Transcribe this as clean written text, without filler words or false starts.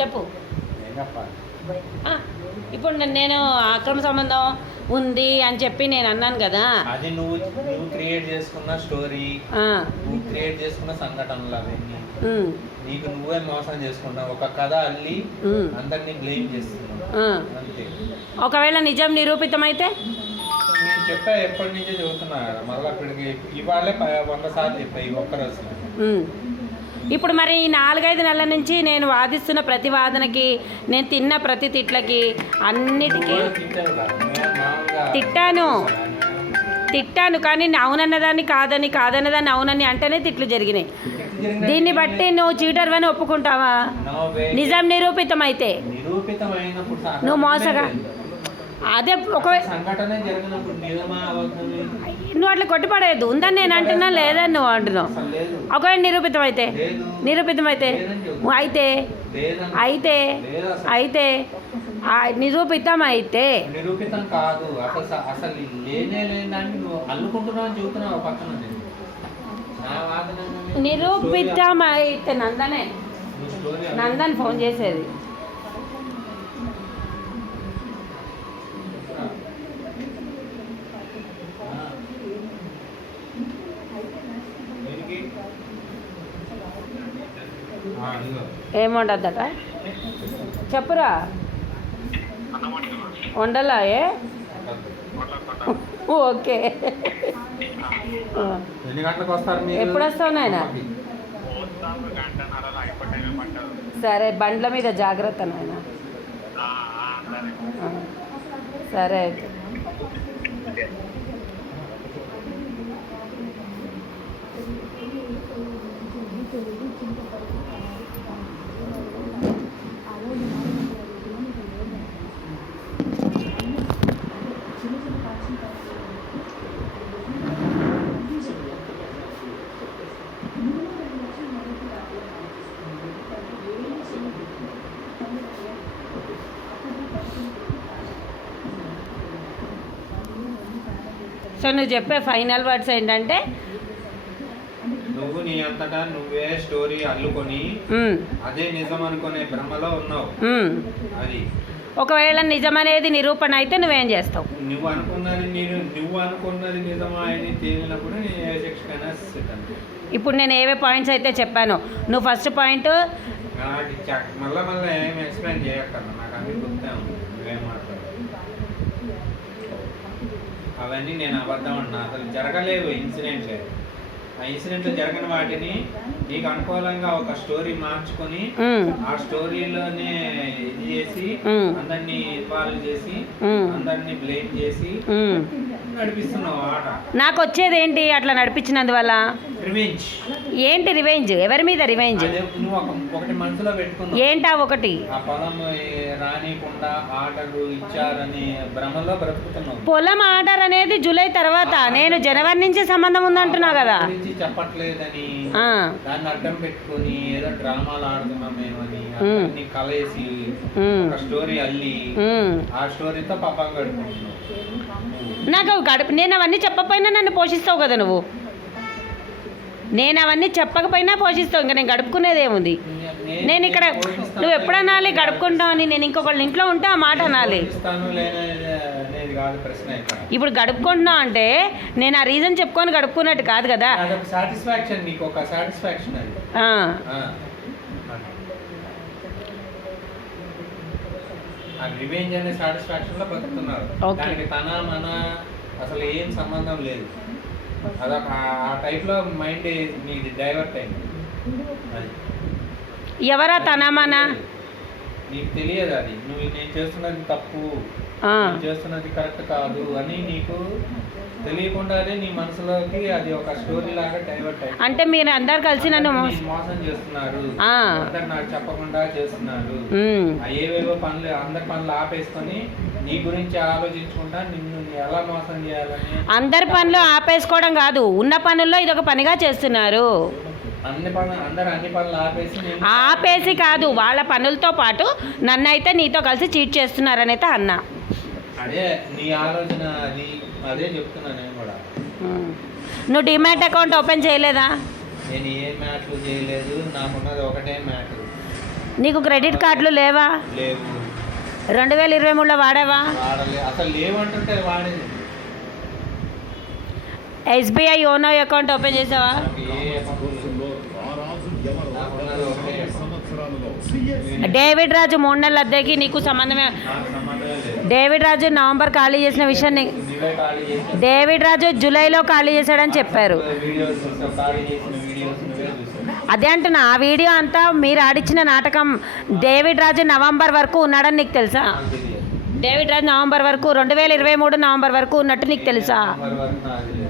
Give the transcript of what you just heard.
చెప్పు. ఇప్పుడు నేను అక్రమ సంబంధం ఉంది అని చెప్పి నేను అన్నాను కదా, అది నువ్వు క్రియేట్ చేసుకున్న స్టోరీ, నువ్వు క్రియేట్ చేసుకున్న సంఘటనలు అవన్నీ నీకు నువ్వే మోసం చేసుకుంటావు. ఒక కథ అల్లి అందరినీ బ్లేమ్ చేస్తున్నావు అంతే. ఒకవేళ నిజం నిరూపితమైతే నేను చెప్పా, ఎప్పటి నుంచో చెబుతున్నా కదా, మళ్ళీ అక్కడికి ఇవాళే 100 సార్లు చెప్పా ఈ ఒక్కరోజు. ఇప్పుడు మరి ఈ 4-5 నెలల నుంచి నేను వాదిస్తున్న ప్రతి వాదనకి, నేను తిన్న ప్రతి తిట్లకి అన్నిటికీ తిట్టాను కానీ అవునన్నదాన్ని కాదన్నదాన్ని అవునని అంటేనే తిట్లు జరిగినాయి. దీన్ని బట్టి నువ్వు చీటర్ అని ఒప్పుకుంటావా? నిజం నిరూపితమైతే నువ్వు మోసగా అదే నువ్వు అట్లా కొట్టిపడేది ఉందని నేను అంటున్నా, లేదని నువ్వు అంటున్నావు. ఒకవేళ నిరూపితమైతే అయితే అయితే నిరూపితమైతే నిరూపితం కాదు, అసలు నిరూపితమైతే నందన్ ఫోన్ చేసేది. ఏముండద్దట చెప్పురా. వండలా? ఓకే. ఎప్పుడు వస్తావు నాయన? సరే, బండ్ల మీద జాగ్రత్త నాయన. సరే అయితే. సో నువ్వు చెప్పే ఫైనల్ వర్డ్స్ ఏంటంటే, నువ్వు నీ అంతటా నువ్వే స్టోరీ అల్లుకొని అదే నిజం అనుకునే భ్రమలో ఉన్నావు. అది ఒకవేళ నిజమనేది నిరూపణ అయితే నువ్వేం చేస్తావు? నువ్వు అనుకున్నది నిజమా అని తేలినప్పుడు నేను ఏ శిక్షకైనా సిద్ధం. ఇప్పుడు నేను ఏవే పాయింట్స్ అయితే చెప్పాను, నువ్వు ఫస్ట్ పాయింట్ మళ్ళీ ఏం ఎక్స్ప్లెయిన్ చేయక్కర్లా, నాకు అన్ని గుర్తే ఉంది. నువ్వేం మాట్లాడు అవన్నీ నేను అబద్ధం అన్నా, అసలు జరగలేవు ఇన్సిడెంట్లే. ఆ ఇన్సిడెంట్లు జరగని వాటిని నీకు అనుకూలంగా ఒక స్టోరీ మార్చుకొని ఆ స్టోరీలోనే ఇది చేసి అందరినీ ఇన్వాల్వ్ చేసి అందరినీ బ్లేమ్ చేసి నడిపిస్తున్నావు ఆట. నాకు వచ్చేది ఏంటి అట్లా నడిపించినందువల్ల? రివెంజ్. ఏంటి రివెంజ్? ఎవరి మీద రివెంజ్? నువ్వు ఒకటి మనసులో పెట్టుకున్నావు. ఏంటా ఒకటి? ఆ పొలం రానికుండా ఆర్డర్ ఇచ్చారని భ్రమలో బ్రతుకుతున్నావు. పొలం ఆర్డర్ అనేది జూలై తర్వాత, నేను జనవరి నుంచి సంబంధం ఉందంటున్నావు కదా. చెప్పట్లేదని దాన్ని అడ్డం పెట్టుకుని ఏదో డ్రామాలు ఆడుతున్నామేమని కలేసి ఒక స్టోరీ అల్లి ఆ స్టోరీతో పాపం గడుపుతున్నావు. నాకు నేను అవన్నీ చెప్పకపోయినా నన్ను పోషిస్తావు కదా నువ్వు. నేను అవన్నీ చెప్పకపోయినా పోషిస్తావు. ఇంకా నేను గడుపుకునేది ఏముంది? నేను ఇక్కడ నువ్వు ఎప్పుడు అనాలి గడుపుకుంటావు అని? నేను ఇంకొకళ్ళ ఇంట్లో ఉంటే ఆ మాట అనాలి. ఇప్పుడు గడుపుకుంటున్నావు అంటే నేను ఆ రీజన్ చెప్పుకొని గడుపుకున్నట్టు కాదు కదా. రివెంజ్ అనే సాటిస్ఫాక్షన్ లో బతుకుతున్నారు. దానికి తన మన అసలు ఏం సంబంధం లేదు. అదొక ఆ టైప్ లో మైండ్ నీది డైవర్ట్ అయింది. ఎవరా తన మన? నీకు తెలియదు అది. నేను చేస్తున్నది తప్పు, చేస్తున్నది కరెక్ట్ కాదు అని నీకు తెలియకుండానే నీ మనసులోకి అది ఒక స్టోరీ లాగా డైవర్ట్ అయింది. అంటే మీరు అందరు కలిసి నన్ను మోసం చేస్తున్నారు, అందరు నాకు చెప్పకుండా చేస్తున్నారు. ఏవేవో పనులు అందరి పనులు ఆపేసుకొని నీ గురించి ఆలోచించుకుంటా నిన్ను ఎలా మోసం చేయాలని. అందరి పనులు ఆపేసుకోవడం కాదు, ఉన్న పనుల్లో ఇది ఒక పనిగా చేస్తున్నారు. అందరు అన్ని పనులు ఆపేసి కాదు, వాళ్ళ పనులతో పాటు నన్నైతే నీతో కలిసి చీట్ చేస్తున్నారనైతే అన్నా. అదే నీ ఆలోచన, అది అదే చెప్తున్నా నేను కూడా. నువ్వు డిమాట్ అకౌంట్ ఓపెన్ చేయలేదా? నేను ఏ మ్యాట్లు చేయలేదు, నాకున్నది ఒకటే మ్యాటర్. నీకు క్రెడిట్ కార్డులు లేవా? లేవు. 2023లో వాడావా? వాడలే, అసలు లేవంటుంటే వాడేది. ఎస్బీఐ యోనో అకౌంట్ ఓపెన్ చేసావా? నాకున్నది ఒకటే. డేవిడ్ రాజు 3 నెలల అద్దెకి నీకు సంబంధమే. నాకు సంబంధమే లేదు. డేవిడ్ రాజు నవంబర్ ఖాళీ చేసిన విషయం నువ్వే ఖాళీ చేసి డేవిడ్ రాజు జూలైలో ఖాళీ చేశాడని చెప్పారు. వీడియోస్ చూసావు, ఖాళీ చేసిన వీడియోస్ నువ్వే చూసావు. అదే అంటున్నా, ఆ వీడియో అంతా మీరు ఆడిచ్చిన నాటకం. డేవిడ్ రాజు నవంబర్ వరకు ఉన్నాడని నీకు తెలుసా? నాకు తెలియదు. డేవిడ్ రాజు నవంబర్ వరకు 2023 నవంబర్ వరకు ఉన్నట్టు నీకు తెలుసా? నవంబర్ వరకు నాకు తెలియదు.